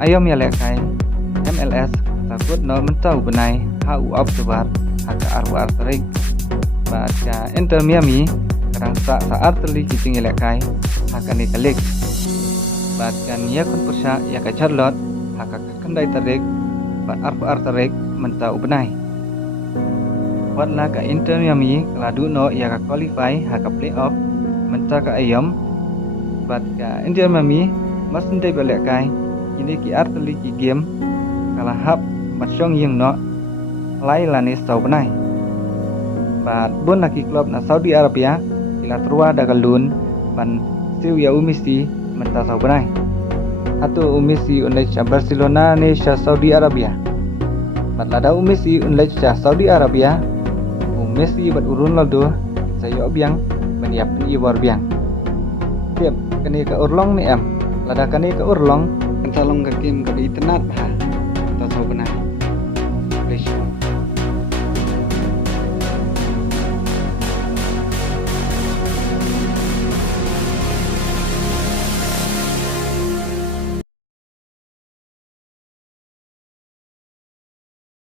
ayom ya lekai MLS takut no mentau benai hau observar haka arwa arterik bat ka Inter Miami karang saat terli kicing lekai haka ni kalik bat kan ya kun pusha ya ka Charlotte haka kendai tarik bat arwa arterik mentau benai wat la ka Inter Miami keladu no ya ka qualify haka playoff mentau ka ayom bat ka Inter Miami mas ndai balekai ini ki arteli ki game kalah hap masyong yang no lai lani sau benai bat bon laki klub na Saudi Arabia ila trua dagalun ban siu ya umisi menta sau benai atau umisi unlai cha Barcelona ne sha Saudi Arabia bat lada umisi unlai cha Saudi Arabia umisi bat urun laldo sayo biang meniap ni war biang tiap kani ka urlong ni am lada kani ka urlong kentalong ka game ka di tenat ha